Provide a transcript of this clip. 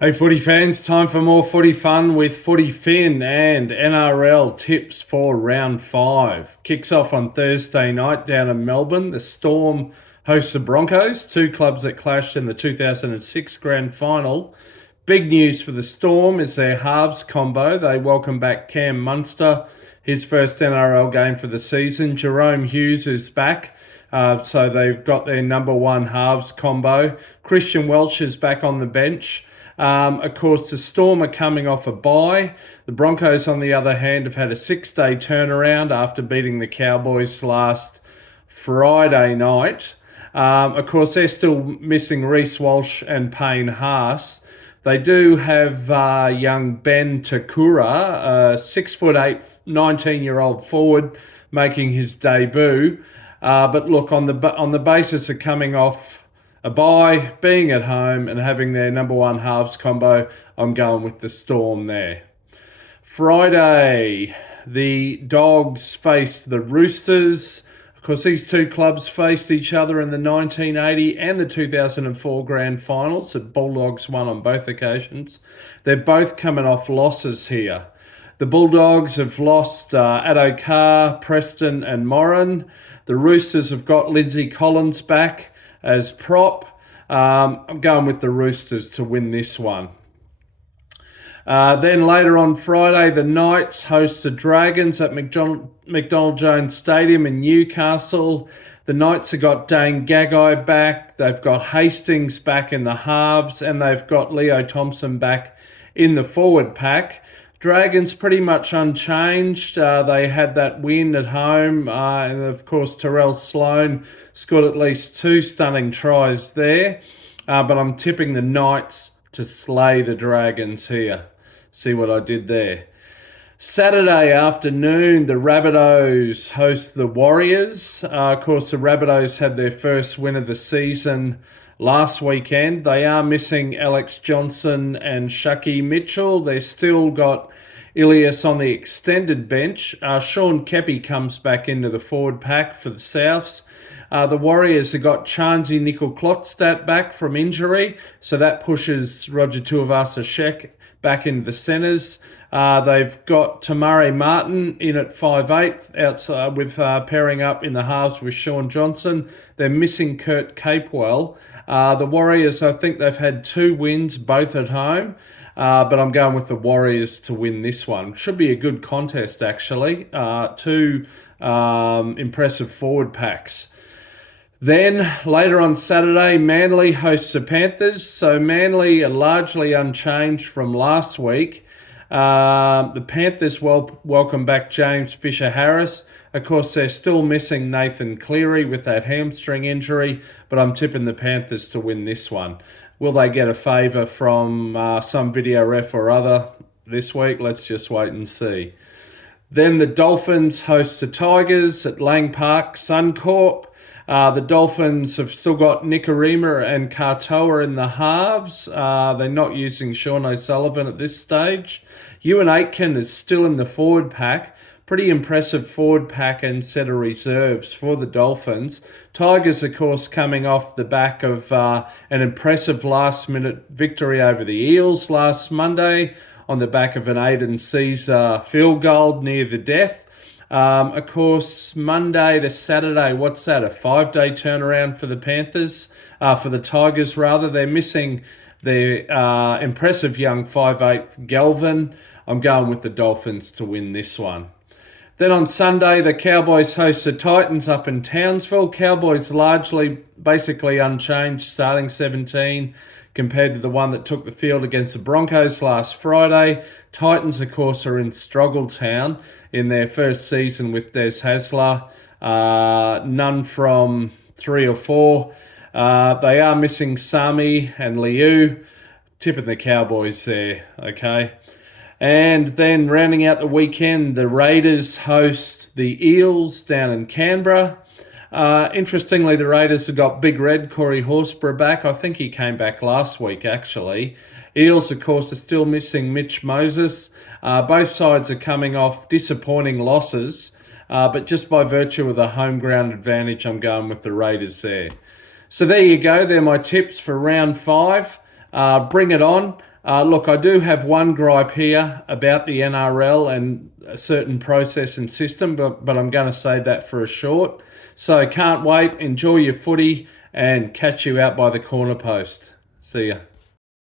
Hey footy fans, time for more footy fun with Footy Fin and NRL tips for round 5. Kicks off on Thursday night down in Melbourne. The Storm hosts the Broncos, two clubs that clashed in the 2006 grand final. Big news for the Storm is their halves combo. They welcome back Cam Munster, his first NRL game for the season. Jerome Hughes is back. So they've got their number one halves combo. Christian Welch is back on the bench. Of course, the Storm are coming off a bye. The Broncos, on the other hand, have had a 6-day turnaround after beating the Cowboys last Friday night. Of course, they're still missing Reece Walsh and Payne Haas. They do have young Ben Takura, a 6'8", 19-year-old forward, making his debut. But look, on the basis of coming off a bye, being at home and having their number one halves combo, I'm going with the Storm there. Friday, the Dogs faced the Roosters. Of course, these two clubs faced each other in the 1980 and the 2004 grand finals. The Bulldogs won on both occasions. They're both coming off losses here. The Bulldogs have lost Addo Carr, Preston and Moran. The Roosters have got Lindsay Collins back as prop. I'm going with the Roosters to win this one. Then later on Friday, the Knights host the Dragons at McDonald Jones Stadium in Newcastle. The Knights have got Dane Gagai back. They've got Hastings back in the halves, and they've got Leo Thompson back in the forward pack. Dragons pretty much unchanged. They had that win at home, and of course Terrell Sloan scored at least 2 stunning tries there. But I'm tipping the Knights to slay the Dragons here. See what I did there. Saturday afternoon, the Rabbitohs host the Warriors. Of course, the Rabbitohs had their first win of the season last weekend. They are missing Alex Johnson and Shucky Mitchell. They've still got Ilias on the extended bench. Sean Keppie comes back into the forward pack for the Souths. The Warriors have got Chansey Nickel-Klotstad back from injury, so that pushes Roger Tuivasa-Sheck back into the centres. They've got Tamari Martin in at 5'8", outside with pairing up in the halves with Sean Johnson. They're missing Kurt Capewell. The Warriors, I think they've had 2 wins, both at home, but I'm going with the Warriors to win this one. Should be a good contest, actually. 2 impressive forward packs. Then, later on Saturday, Manly hosts the Panthers. So Manly are largely unchanged from last week. The Panthers welcome back James Fisher-Harris. Of course, they're still missing Nathan Cleary with that hamstring injury, but I'm tipping the Panthers to win this one. Will they get a favour from some video ref or other this week? Let's just wait and see. Then the Dolphins host the Tigers at Lang Park Suncorp. The Dolphins have still got Nikorima and Katoa in the halves. They're not using Sean O'Sullivan at this stage. Ewan Aitken is still in the forward pack. Pretty impressive forward pack and set of reserves for the Dolphins. Tigers, of course, coming off the back of an impressive last-minute victory over the Eels last Monday on the back of an Aiden Caesar field goal near the death. Of course, Monday to Saturday, what's that, a 5-day turnaround for the Panthers? For the Tigers, rather. They're missing their impressive young 5'8" Galvin. I'm going with the Dolphins to win this one. Then on Sunday, the Cowboys host the Titans up in Townsville. Cowboys largely, basically unchanged, starting 17 compared to the one that took the field against the Broncos last Friday. Titans, of course, are in Struggletown in their first season with Des Hasler. None from 3 or 4. They are missing Sami and Liu. Tipping the Cowboys there, okay? And then rounding out the weekend, the Raiders host the Eels down in Canberra. Interestingly, the Raiders have got Big Red, Corey Horsburgh back. I think he came back last week, actually. Eels, of course, are still missing Mitch Moses. Both sides are coming off disappointing losses, but just by virtue of the home ground advantage, I'm going with the Raiders there. So there you go. They're my tips for round 5. Bring it on. Look, I do have one gripe here about the NRL and a certain process and system, but I'm going to save that for a short. So can't wait. Enjoy your footy and catch you out by the corner post. See ya.